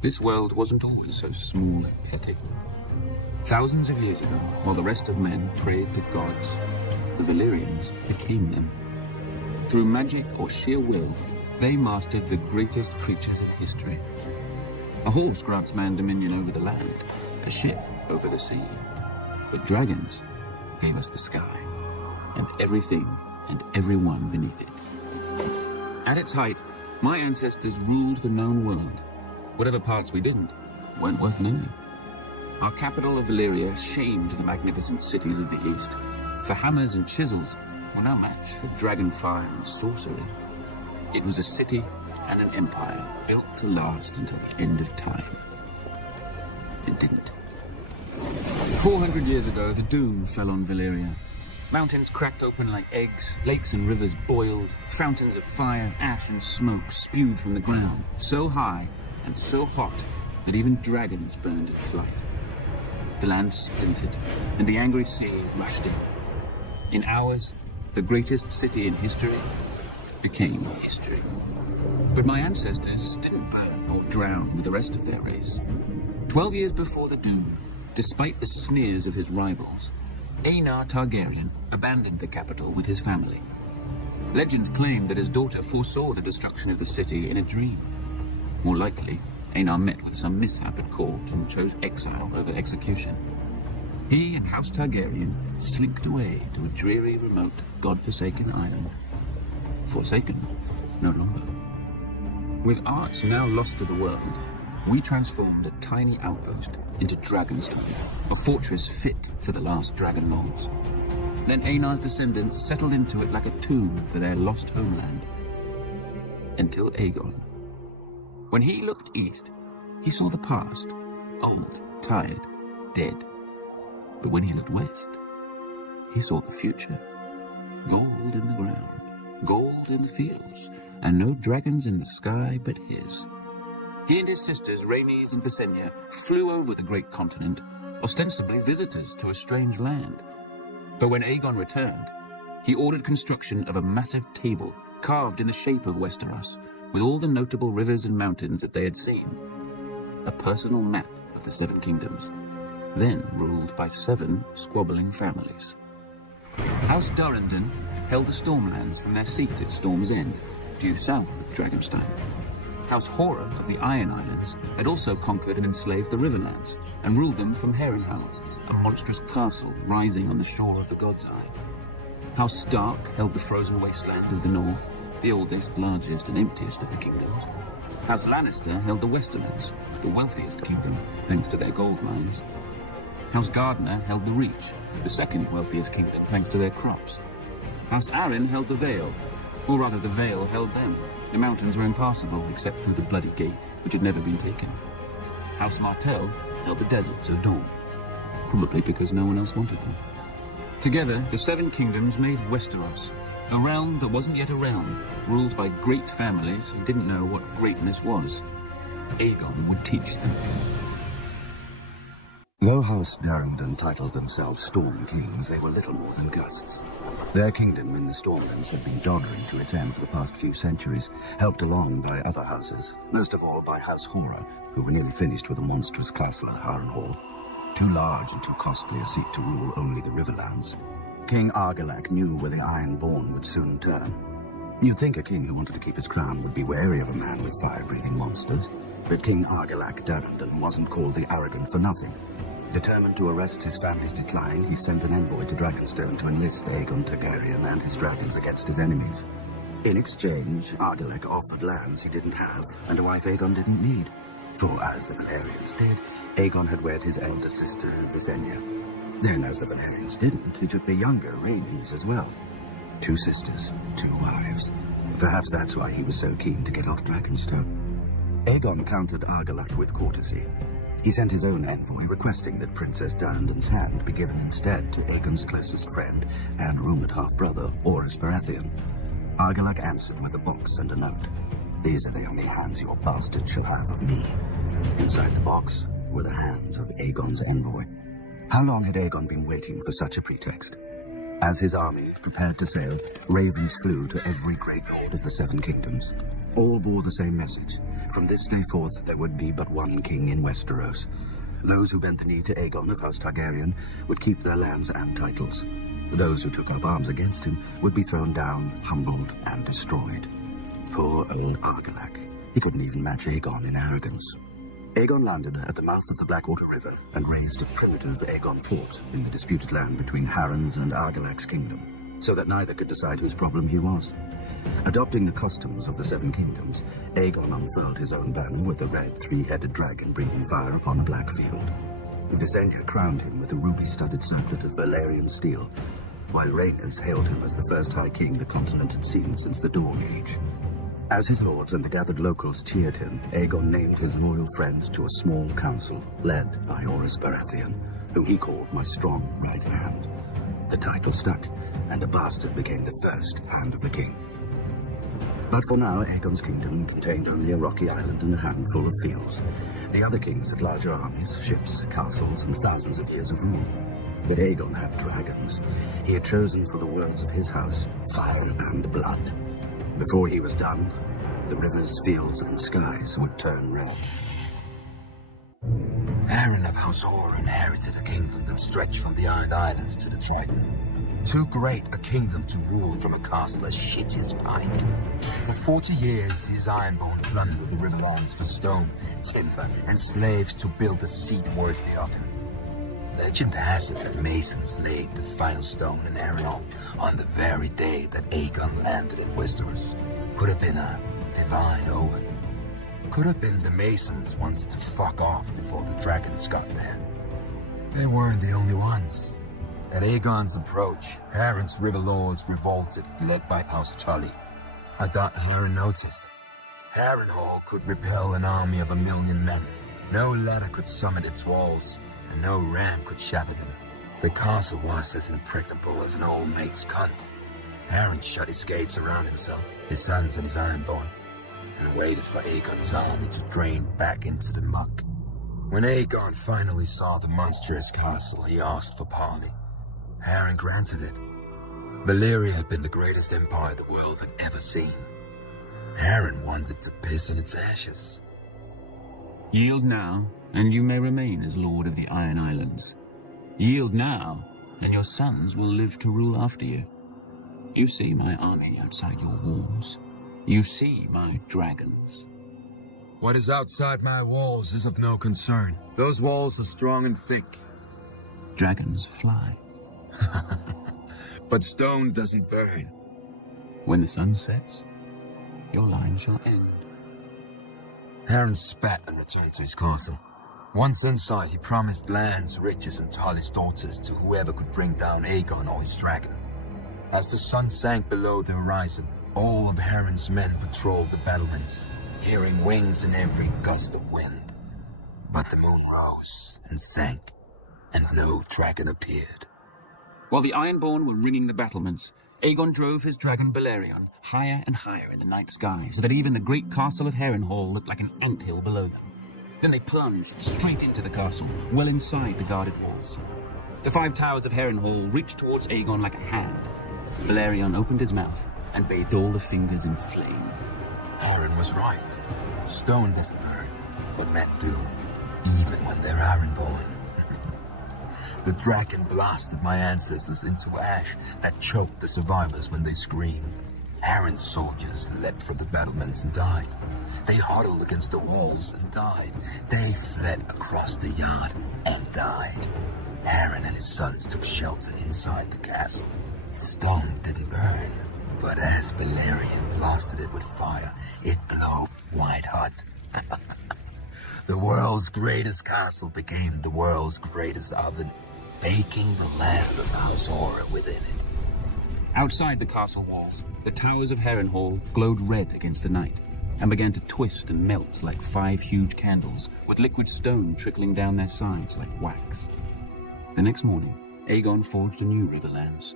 This world wasn't always so small and petty. Thousands of years ago, while the rest of men prayed to gods, the Valyrians became them. Through magic or sheer will, they mastered the greatest creatures in history. A horse grants man dominion over the land, a ship over the sea. But dragons gave us the sky, and everything and everyone beneath it. At its height, my ancestors ruled the known world. Whatever parts we didn't weren't worth knowing. Our capital of Valyria shamed the magnificent cities of the east, for hammers and chisels were no match for dragonfire and sorcery. It was a city and an empire built to last until the end of time. It didn't. 400 years ago, the doom fell on Valyria. Mountains cracked open like eggs, lakes and rivers boiled, fountains of fire, ash and smoke spewed from the ground, so high and so hot that even dragons burned in flight. The land splintered, and the angry sea rushed in. In hours, the greatest city in history became history. But my ancestors didn't burn or drown with the rest of their race. 12 years before the doom, despite the sneers of his rivals, Aenar Targaryen abandoned the capital with his family. Legends claim that his daughter foresaw the destruction of the city in a dream. More likely, Aenar met with some mishap at court and chose exile over execution. He and House Targaryen slinked away to a dreary, remote, god-forsaken island. Forsaken, no longer. With arts now lost to the world, we transformed a tiny outpost into Dragonstone, a fortress fit for the last dragon lords. Then Aenar's descendants settled into it like a tomb for their lost homeland. Until Aegon. When he looked east, he saw the past, old, tired, dead. But when he looked west, he saw the future. Gold in the ground, gold in the fields, and no dragons in the sky but his. He and his sisters, Rhaenys and Visenya, flew over the great continent, ostensibly visitors to a strange land. But when Aegon returned, he ordered construction of a massive table carved in the shape of Westeros, with all the notable rivers and mountains that they had seen. A personal map of the Seven Kingdoms, then ruled by 7 squabbling families. House Durrandon held the Stormlands from their seat at Storm's End, due south of Dragonstone. House Horror of the Iron Islands had also conquered and enslaved the Riverlands, and ruled them from Harrenhal, a monstrous castle rising on the shore of the God's Eye. House Stark held the frozen wasteland of the north, the oldest, largest, and emptiest of the kingdoms. House Lannister held the Westerlands, the wealthiest kingdom, thanks to their gold mines. House Gardner held the Reach, the second wealthiest kingdom, thanks to their crops. House Arryn held the Vale, or rather the Vale held them. The mountains were impassable, except through the Bloody Gate, which had never been taken. House Martell held the deserts of Dorne, probably because no one else wanted them. Together, the 7 kingdoms made Westeros, a realm that wasn't yet a realm, ruled by great families who didn't know what greatness was. Aegon would teach them. Though House Durrandon titled themselves Storm Kings, they were little more than gusts. Their kingdom in the Stormlands had been doddering to its end for the past few centuries, helped along by other houses, most of all by House Horror, who were nearly finished with a monstrous castle at Harrenhal. Too large and too costly a seat to rule only the Riverlands. King Argilac knew where the Ironborn would soon turn. You'd think a king who wanted to keep his crown would be wary of a man with fire-breathing monsters, but King Argilac Durrandon wasn't called the Arrogant for nothing. Determined to arrest his family's decline, he sent an envoy to Dragonstone to enlist Aegon Targaryen and his dragons against his enemies. In exchange, Argilac offered lands he didn't have, and a wife Aegon didn't need. For, as the Valyrians did, Aegon had wed his elder sister, Visenya. Then, as the Valyrians didn't, he took the younger Rhaenys as well. 2 sisters, 2 wives. Perhaps that's why he was so keen to get off Dragonstone. Aegon countered Argilac with courtesy. He sent his own envoy requesting that Princess Durrandon's hand be given instead to Aegon's closest friend and rumoured half-brother, Orys Baratheon. Argilac answered with a box and a note. "These are the only hands your bastard shall have of me." Inside the box were the hands of Aegon's envoy. How long had Aegon been waiting for such a pretext? As his army prepared to sail, ravens flew to every great lord of the Seven Kingdoms. All bore the same message. From this day forth, there would be but one king in Westeros. Those who bent the knee to Aegon of House Targaryen would keep their lands and titles. Those who took up arms against him would be thrown down, humbled, and destroyed. Poor old Argilac. He couldn't even match Aegon in arrogance. Aegon landed at the mouth of the Blackwater River and raised a primitive Aegon fort in the disputed land between Harren's and Argilac's kingdom, so that neither could decide whose problem he was. Adopting the customs of the Seven Kingdoms, Aegon unfurled his own banner with a red three-headed dragon breathing fire upon a black field. Visenya crowned him with a ruby-studded circlet of Valyrian steel, while Rhaenys hailed him as the first High King the continent had seen since the Dawn Age. As his lords and the gathered locals cheered him, Aegon named his loyal friend to a small council led by Horus Baratheon, whom he called my strong right hand. The title stuck, and a bastard became the first Hand of the King. But for now, Aegon's kingdom contained only a rocky island and a handful of fields. The other kings had larger armies, ships, castles, and thousands of years of rule. But Aegon had dragons. He had chosen for the words of his house, fire and blood. Before he was done, the rivers, fields, and skies would turn red. Harren of House Horror inherited a kingdom that stretched from the Iron Islands to the Triton. Too great a kingdom to rule from a castle as shit as pike. For 40 years, his Ironborn plundered the Riverlands for stone, timber, and slaves to build a seat worthy of him. Legend has it that Masons laid the final stone in Harrenhal on the very day that Aegon landed in Westeros. Could have been a divine omen. Could have been the Masons wanted to fuck off before the dragons got there. They weren't the only ones. At Aegon's approach, Harren's river lords revolted, led by House Tully. I thought Harren noticed. Harrenhal could repel an army of 1 million men. No ladder could summit its walls, and no ram could shatter them. The castle was as impregnable as an old mate's cunt. Harren shut his gates around himself, his sons and his Ironborn, and waited for Aegon's army to drain back into the muck. When Aegon finally saw the monstrous castle, he asked for parley. Harren granted it. Valyria had been the greatest empire the world had ever seen. Harren wanted to piss in its ashes. Yield now, and you may remain as Lord of the Iron Islands. Yield now, and your sons will live to rule after you. You see my army outside your walls. You see my dragons. What is outside my walls is of no concern. Those walls are strong and thick. Dragons fly. But stone doesn't burn. When the sun sets, your line shall end. Harren spat and returned to his castle. Once inside, he promised lands, riches, and Tully's daughters to whoever could bring down Aegon or his dragon. As the sun sank below the horizon, all of Harren's men patrolled the battlements, hearing wings in every gust of wind. But the moon rose and sank, and no dragon appeared. While the Ironborn were ringing the battlements, Aegon drove his dragon Balerion higher and higher in the night sky, so that even the great castle of Harrenhal looked like an anthill below them. Then they plunged straight into the castle, well inside the guarded walls. The 5 towers of Harrenhal reached towards Aegon like a hand. Balerion opened his mouth and bathed all the fingers in flame. Harren was right. Stone doesn't burn, but men do, even when they're Ironborn. The dragon blasted my ancestors into ash that choked the survivors when they screamed. Harren's soldiers leapt from the battlements and died. They huddled against the walls and died. They fled across the yard and died. Harren and his sons took shelter inside the castle. Stone didn't burn, but as Balerion blasted it with fire, it glowed white hot. The world's greatest castle became the world's greatest oven, baking the last of House Horror within it. Outside the castle walls, the towers of Harrenhal glowed red against the night and began to twist and melt like 5 huge candles, with liquid stone trickling down their sides like wax. The next morning, Aegon forged a new Riverlands.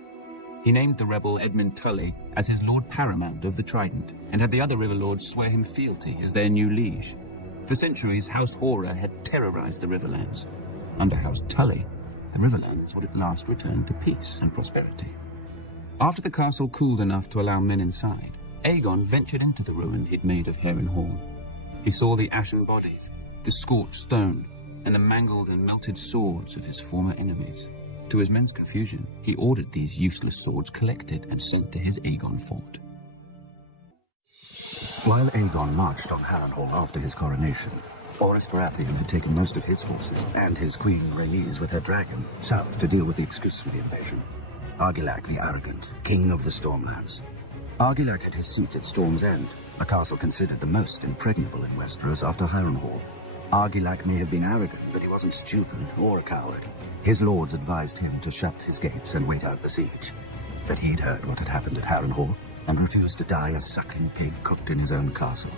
He named the rebel Edmund Tully as his Lord Paramount of the Trident, and had the other river lords swear him fealty as their new liege. For centuries, House Horror had terrorized the Riverlands. Under House Tully, the Riverlands would at last return to peace and prosperity. After the castle cooled enough to allow men inside, Aegon ventured into the ruin he'd made of Harrenhal. He saw the ashen bodies, the scorched stone, and the mangled and melted swords of his former enemies. To his men's confusion, he ordered these useless swords collected and sent to his Aegon fort. While Aegon marched on Harrenhal after his coronation, Orys Baratheon had taken most of his forces and his queen Rhaenys with her dragon south to deal with the excuse for the invasion. Argilac the Arrogant, king of the Stormlands. Argilac had his seat at Storm's End, a castle considered the most impregnable in Westeros after Harrenhal. Argilac may have been arrogant, but he wasn't stupid or a coward. His lords advised him to shut his gates and wait out the siege. But he'd heard what had happened at Harrenhal and refused to die a suckling pig cooked in his own castle.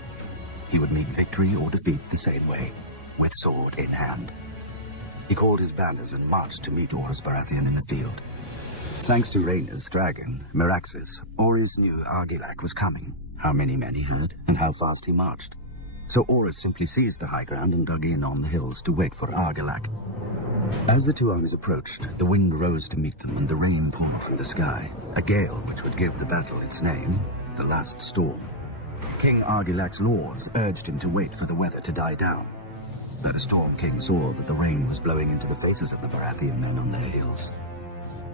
He would meet victory or defeat the same way, with sword in hand. He called his banners and marched to meet Orys Baratheon in the field. Thanks to Rhaenyra's dragon, Meraxes, Orys knew Argilac was coming, how many men he had, and how fast he marched. So Orys simply seized the high ground and dug in on the hills to wait for Argilac. As the two armies approached, the wind rose to meet them and the rain poured from the sky, a gale which would give the battle its name, the Last Storm. King Argilac's lords urged him to wait for the weather to die down, but the Storm King saw that the rain was blowing into the faces of the Baratheon men on their hills.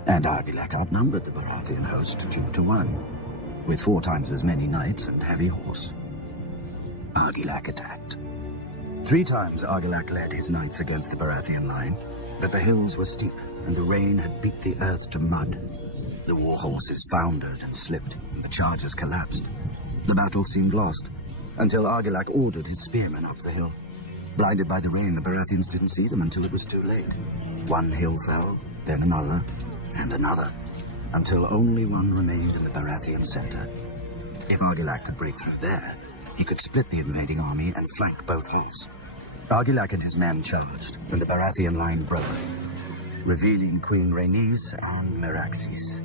And Argilac outnumbered the Baratheon host 2-1, with 4 times as many knights and heavy horse. Argilac attacked. 3 times Argilac led his knights against the Baratheon line, but the hills were steep and the rain had beat the earth to mud. The war horses foundered and slipped, and the chargers collapsed. The battle seemed lost, until Argilac ordered his spearmen up the hill. Blinded by the rain, the Baratheons didn't see them until it was too late. One hill fell, then another, and another, until only one remained in the Baratheon center. If Argilac could break through there, he could split the invading army and flank both halves. Argilac and his men charged, and the Baratheon line broke, revealing Queen Rhaenys and Meraxes.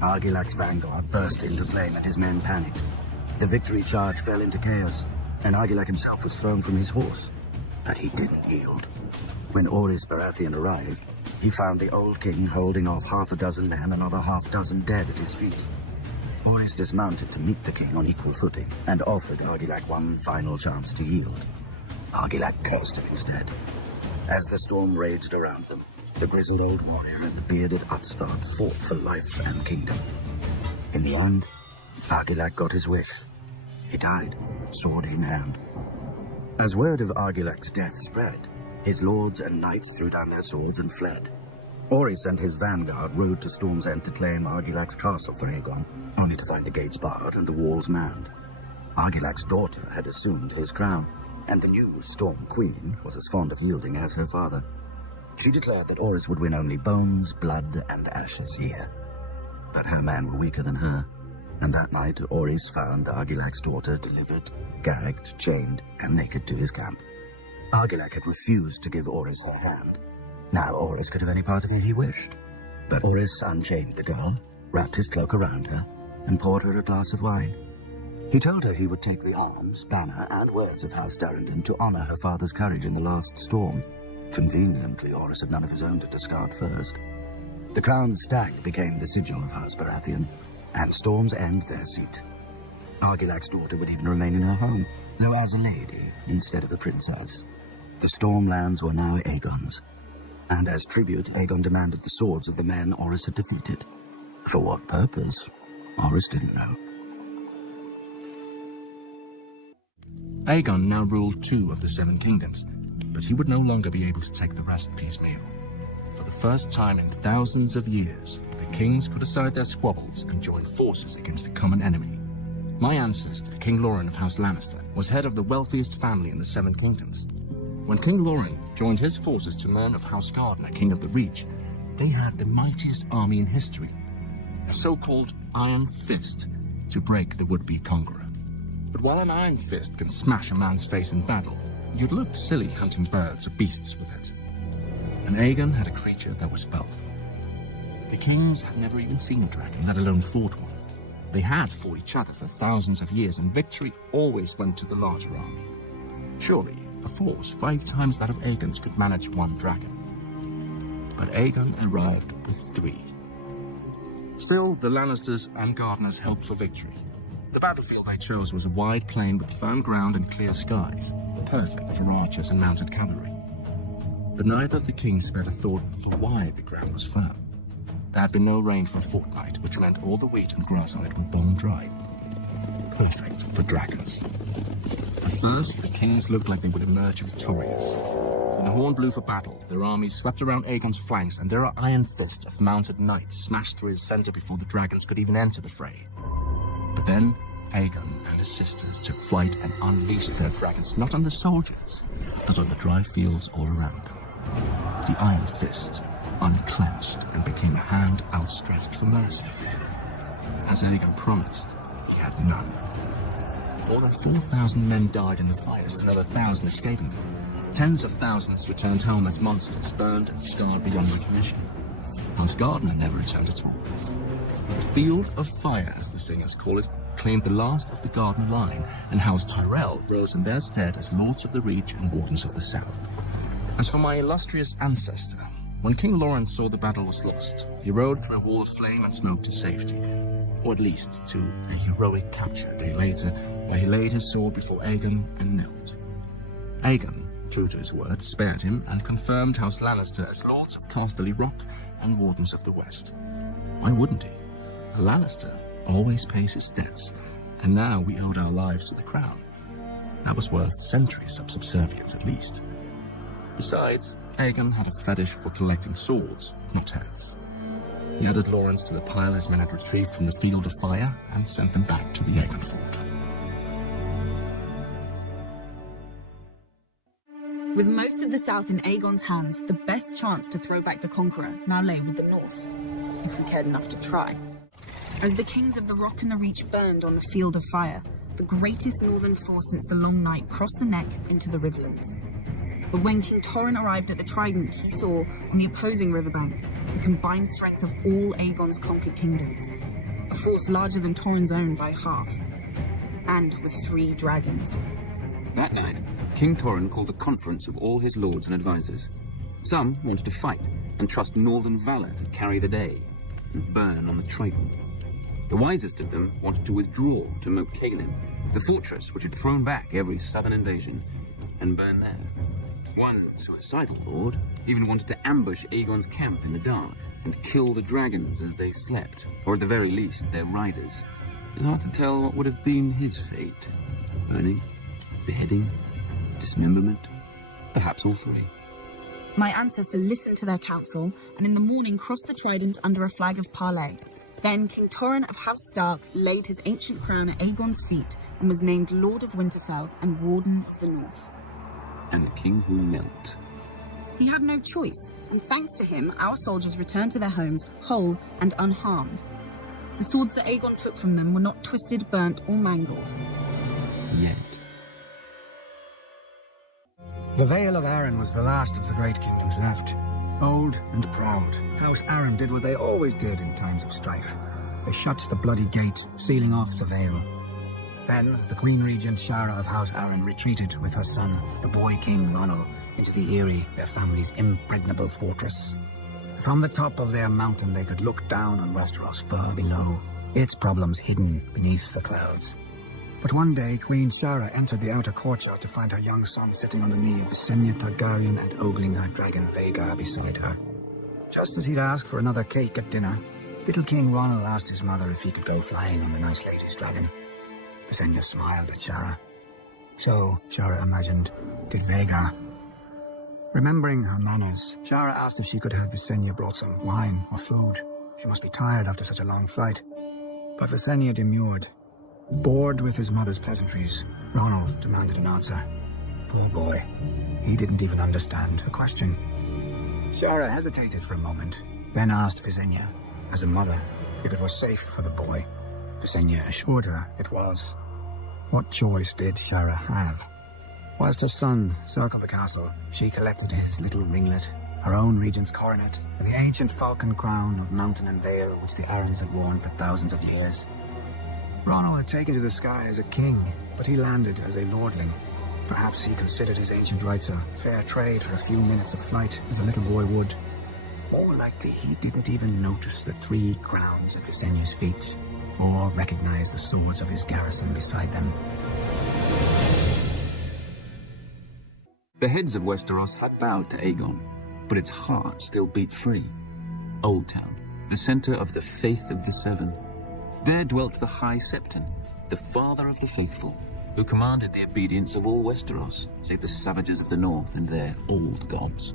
Argilac's vanguard burst into flame and his men panicked. The victory charge fell into chaos, and Argilac himself was thrown from his horse. But he didn't yield. When Orys Baratheon arrived, he found the old king holding off 6 men, another 6 dead at his feet. Orys dismounted to meet the king on equal footing and offered Argilac one final chance to yield. Argilac cursed him instead. As the storm raged around them, the grizzled old warrior and the bearded upstart fought for life and kingdom. In the end, Argilac got his wish. He died, sword in hand. As word of Argilac's death spread, his lords and knights threw down their swords and fled. Orys and his vanguard rode to Storm's End to claim Argilac's castle for Aegon, only to find the gates barred and the walls manned. Argilac's daughter had assumed his crown, and the new Storm Queen was as fond of yielding as her father. She declared that Orys would win only bones, blood, and ashes here. But her men were weaker than her, and that night Orys found Argilac's daughter delivered, gagged, chained, and naked to his camp. Argilac had refused to give Orys her hand. Now Orys could have any part of her he wished. But Orys unchained the girl, wrapped his cloak around her, and poured her a glass of wine. He told her he would take the arms, banner, and words of House Durrandon to honor her father's courage in the last storm. Conveniently, Orys had none of his own to discard first. The crowned stag became the sigil of House Baratheon, and Storm's End their seat. Argilac's daughter would even remain in her home, though as a lady instead of a princess. The Stormlands were now Aegon's, and as tribute, Aegon demanded the swords of the men Orys had defeated. For what purpose? Orys didn't know. Aegon now ruled 2 of the 7 kingdoms, but he would no longer be able to take the rest piecemeal. For the first time in thousands of years, the kings put aside their squabbles and joined forces against a common enemy. My ancestor, King Loren of House Lannister, was head of the wealthiest family in the 7 kingdoms. When King Loren joined his forces to men of House Gardner, king of the Reach, they had the mightiest army in history, a so-called Iron Fist, to break the would-be conqueror. But while an iron fist can smash a man's face in battle, you'd look silly hunting birds or beasts with it. And Aegon had a creature that was both. The kings had never even seen a dragon, let alone fought one. They had fought each other for thousands of years, and victory always went to the larger army. Surely, a force 5 times that of Aegon's could manage one dragon. But Aegon arrived with 3. Still, the Lannisters and Gardeners hoped for victory. The battlefield they chose was a wide plain with firm ground and clear skies, perfect for archers and mounted cavalry. But neither of the kings spared a thought for why the ground was firm. There had been no rain for a fortnight, which meant all the wheat and grass on it were bone dry. Perfect for dragons. At first, the kings looked like they would emerge victorious. When the horn blew for battle, their armies swept around Aegon's flanks, and their iron fist of mounted knights smashed through his center before the dragons could even enter the fray. But then, Aegon and his sisters took flight and unleashed their dragons not on the soldiers, but on the dry fields all around them. The iron fist unclenched and became a hand outstretched for mercy. As Aegon promised, he had none. More than 4,000 men died in the fires, another 1,000 escaping. Tens of thousands returned home as monsters, burned and scarred beyond recognition. House Gardner never returned at all. The Field of Fire, as the singers call it, claimed the last of the Gardner line, and House Tyrell rose in their stead as Lords of the Reach and Wardens of the South. As for my illustrious ancestor, when King Lawrence saw the battle was lost, he rode through a wall of flame and smoke to safety, or at least to a heroic capture a day later, where he laid his sword before Aegon and knelt. Aegon, true to his word, spared him and confirmed House Lannister as Lords of Casterly Rock and Wardens of the West. Why wouldn't he? A Lannister always pays his debts, and now we owed our lives to the crown. That was worth centuries of subservience at least. Besides, Aegon had a fetish for collecting swords, not heads. He added Lawrence to the pile his men had retrieved from the Field of Fire and sent them back to the Aegon Fort. With most of the south in Aegon's hands, the best chance to throw back the Conqueror now lay with the north, if we cared enough to try. As the kings of the Rock and the Reach burned on the Field of Fire, the greatest northern force since the Long Night crossed the neck into the Riverlands. But when King Torrhen arrived at the Trident, he saw, on the opposing riverbank, the combined strength of all Aegon's conquered kingdoms, a force larger than Torrhen's own by half, and with 3 dragons. That night, King Torrhen called a conference of all his lords and advisors. Some wanted to fight and trust northern valor to carry the day and burn on the Trident. The wisest of them wanted to withdraw to Moat Cailin, the fortress which had thrown back every southern invasion, and burn there. One suicidal lord even wanted to ambush Aegon's camp in the dark and kill the dragons as they slept, or at the very least, their riders. It's hard to tell what would have been his fate. Burning, beheading, dismemberment, perhaps all 3. My ancestor listened to their counsel, and in the morning crossed the Trident under a flag of parley. Then King Torrhen of House Stark laid his ancient crown at Aegon's feet and was named Lord of Winterfell and Warden of the North. And the king who knelt. He had no choice, and thanks to him, our soldiers returned to their homes whole and unharmed. The swords that Aegon took from them were not twisted, burnt, or mangled. Yet. The Vale of Arryn was the last of the great kingdoms left. Old and proud, House Arryn did what they always did in times of strife. They shut the bloody gate, sealing off the Vale. Then, the Queen Regent Shara of House Arryn retreated with her son, the boy King Ronald, into the Eyrie, their family's impregnable fortress. From the top of their mountain they could look down on Westeros far below, its problems hidden beneath the clouds. But one day, Queen Shara entered the outer courtyard to find her young son sitting on the knee of Visenya Targaryen and ogling her dragon Vhagar beside her. Just as he'd asked for another cake at dinner, little King Ronald asked his mother if he could go flying on the nice lady's dragon. Visenya smiled at Shara. So, Shara imagined, did Vhagar. Remembering her manners, Shara asked if she could have Visenya brought some wine or food. She must be tired after such a long flight. But Visenya demurred. Bored with his mother's pleasantries, Ronald demanded an answer. Poor boy. He didn't even understand the question. Shara hesitated for a moment, then asked Visenya, as a mother, if it was safe for the boy. Visenya assured her it was. What choice did Shara have? Whilst her son circled the castle, she collected his little ringlet, her own regent's coronet, and the ancient falcon crown of mountain and vale which the Arryns had worn for thousands of years. Ronald had taken to the sky as a king, but he landed as a lordling. Perhaps he considered his ancient rights a fair trade for a few minutes of flight, as a little boy would. More likely, he didn't even notice the 3 crowns at Visenya's feet, or recognize the swords of his garrison beside them. The heads of Westeros had bowed to Aegon, but its heart still beat free. Old Town, the center of the faith of the Seven. There dwelt the High Septon, the father of the faithful, who commanded the obedience of all Westeros, save the savages of the north and their old gods.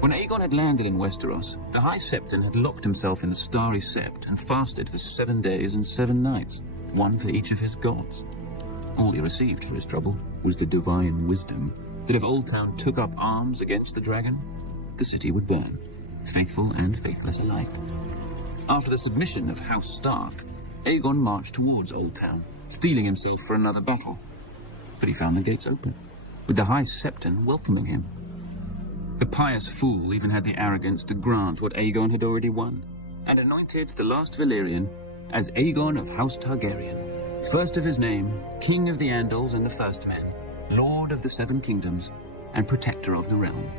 When Aegon had landed in Westeros, the High Septon had locked himself in the Starry Sept and fasted for 7 days and 7 nights, one for each of his gods. All he received for his trouble was the divine wisdom that if Old Town took up arms against the dragon, the city would burn, faithful and faithless alike. After the submission of House Stark, Aegon marched towards Old Town, steeling himself for another battle. But he found the gates open, with the High Septon welcoming him. The pious fool even had the arrogance to grant what Aegon had already won, and anointed the last Valyrian as Aegon of House Targaryen, first of his name, King of the Andals and the First Men, Lord of the 7 Kingdoms, and Protector of the Realm.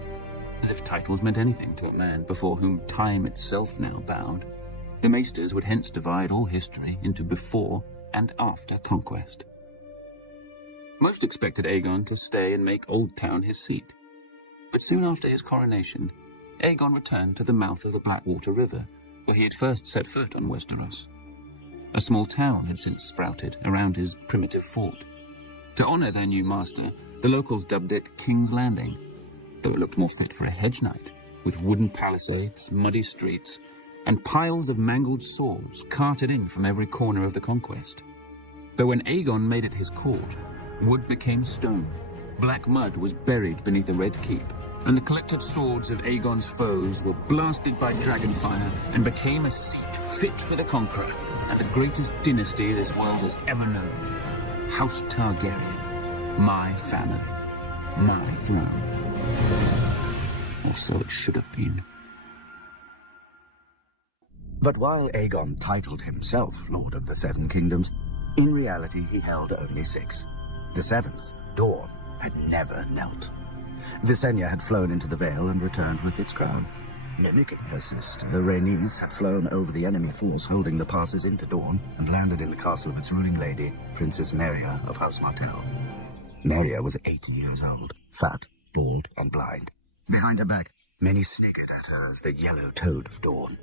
As if titles meant anything to a man before whom time itself now bowed. The Maesters would hence divide all history into before and after conquest. Most expected Aegon to stay and make Old Town his seat. But soon after his coronation, Aegon returned to the mouth of the Blackwater River, where he had first set foot on Westeros. A small town had since sprouted around his primitive fort. To honor their new master, the locals dubbed it King's Landing, though it looked more fit for a hedge knight, with wooden palisades, muddy streets, and piles of mangled swords carted in from every corner of the conquest. But when Aegon made it his court, wood became stone, black mud was buried beneath a red keep, and the collected swords of Aegon's foes were blasted by dragonfire and became a seat fit for the conqueror and the greatest dynasty this world has ever known. House Targaryen, my family, my throne. Or so it should have been. But while Aegon titled himself Lord of the 7 Kingdoms, in reality he held only 6. The 7th, Dorne, had never knelt. Visenya had flown into the Vale and returned with its crown. Mimicking her sister, Rhaenys had flown over the enemy force holding the passes into Dorne and landed in the castle of its ruling lady, Princess Meria of House Martell. Meria was 80 years old, fat, bald, and blind. Behind her back, many sniggered at her as the yellow toad of Dorne.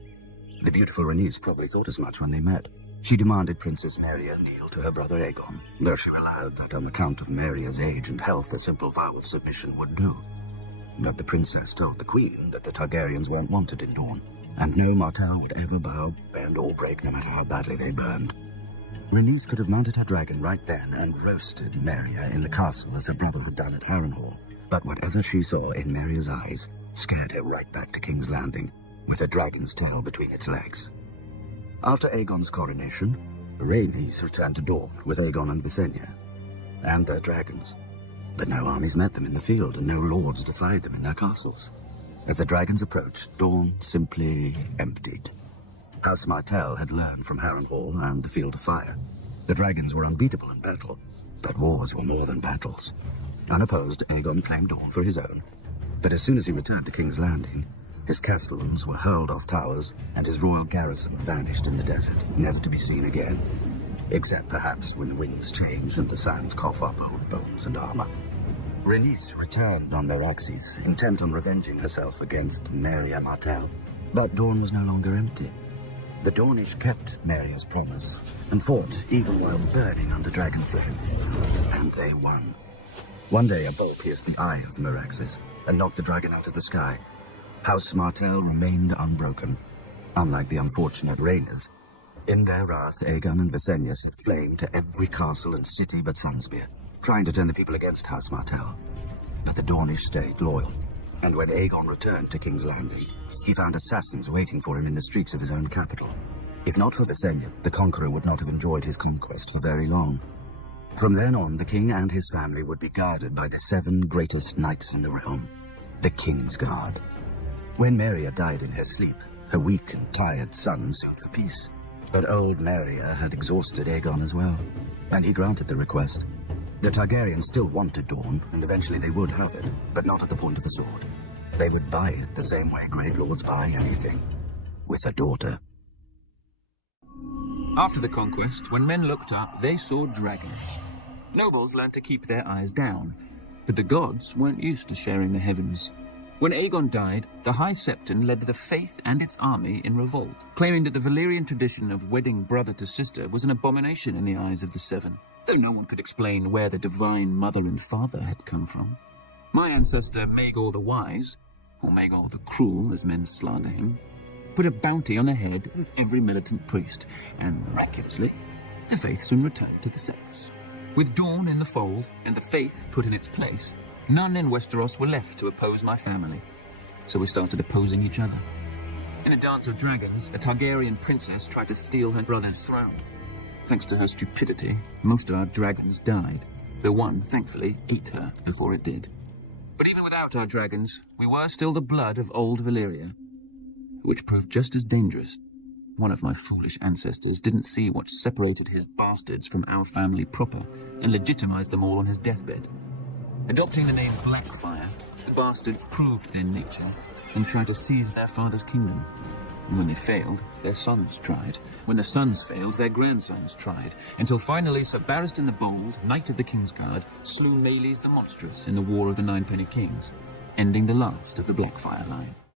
The beautiful Rhaenys probably thought as much when they met. She demanded Princess Meria kneel to her brother Aegon, though she allowed that on account of Meria's age and health a simple vow of submission would do. But the princess told the queen that the Targaryens weren't wanted in Dorne, and no Martell would ever bow, bend, or break no matter how badly they burned. Rhaenys could have mounted her dragon right then and roasted Meria in the castle as her brother had done at Harrenhal, but whatever she saw in Meria's eyes scared her right back to King's Landing, with a dragon's tail between its legs. After Aegon's coronation, Rhaenys returned to Dorne with Aegon and Visenya, and their dragons. But no armies met them in the field, and no lords defied them in their castles. As the dragons approached, Dorne simply emptied. House Martell had learned from Harrenhal and the Field of Fire. The dragons were unbeatable in battle, but wars were more than battles. Unopposed, Aegon claimed Dorne for his own, but as soon as he returned to King's Landing, his castellans were hurled off towers, and his royal garrison vanished in the desert, never to be seen again. Except perhaps when the winds change and the sands cough up old bones and armor. Rhaenys returned on Meraxes, intent on revenging herself against Meria Martell. But Dorne was no longer empty. The Dornish kept Meria's promise, and fought even while burning under dragon flame. And they won. One day a bolt pierced the eye of Meraxes, and knocked the dragon out of the sky. House Martell remained unbroken, unlike the unfortunate Rhaenys. In their wrath, Aegon and Visenya set flame to every castle and city but Sunspear, trying to turn the people against House Martell. But the Dornish stayed loyal, and when Aegon returned to King's Landing, he found assassins waiting for him in the streets of his own capital. If not for Visenya, the Conqueror would not have enjoyed his conquest for very long. From then on, the king and his family would be guarded by the 7 greatest knights in the realm, the King's Guard. When Meria died in her sleep, her weak and tired son sued for peace. But old Meria had exhausted Aegon as well, and he granted the request. The Targaryens still wanted Dorne, and eventually they would have it, but not at the point of the sword. They would buy it the same way great lords buy anything. With a daughter. After the conquest, when men looked up, they saw dragons. Nobles learned to keep their eyes down, but the gods weren't used to sharing the heavens. When Aegon died, the High Septon led the Faith and its army in revolt, claiming that the Valyrian tradition of wedding brother to sister was an abomination in the eyes of the Seven, though no one could explain where the divine mother and father had come from. My ancestor Maegor the Wise, or Maegor the Cruel as men slander him, put a bounty on the head of every militant priest, and miraculously, the Faith soon returned to the sects. With Dawn in the fold and the Faith put in its place, none in Westeros were left to oppose my family, so we started opposing each other. In a dance of dragons, a Targaryen princess tried to steal her brother's throne. Thanks to her stupidity, most of our dragons died, though one, thankfully, ate her before it did. But even without our dragons, we were still the blood of old Valyria, which proved just as dangerous. One of my foolish ancestors didn't see what separated his bastards from our family proper and legitimized them all on his deathbed. Adopting the name Blackfire, the bastards proved their nature and tried to seize their father's kingdom. And when they failed, their sons tried. When the sons failed, their grandsons tried, until finally Sir Barristan the Bold, Knight of the Kingsguard, slew Meleys the Monstrous in the War of the Ninepenny Kings, ending the last of the Blackfire line.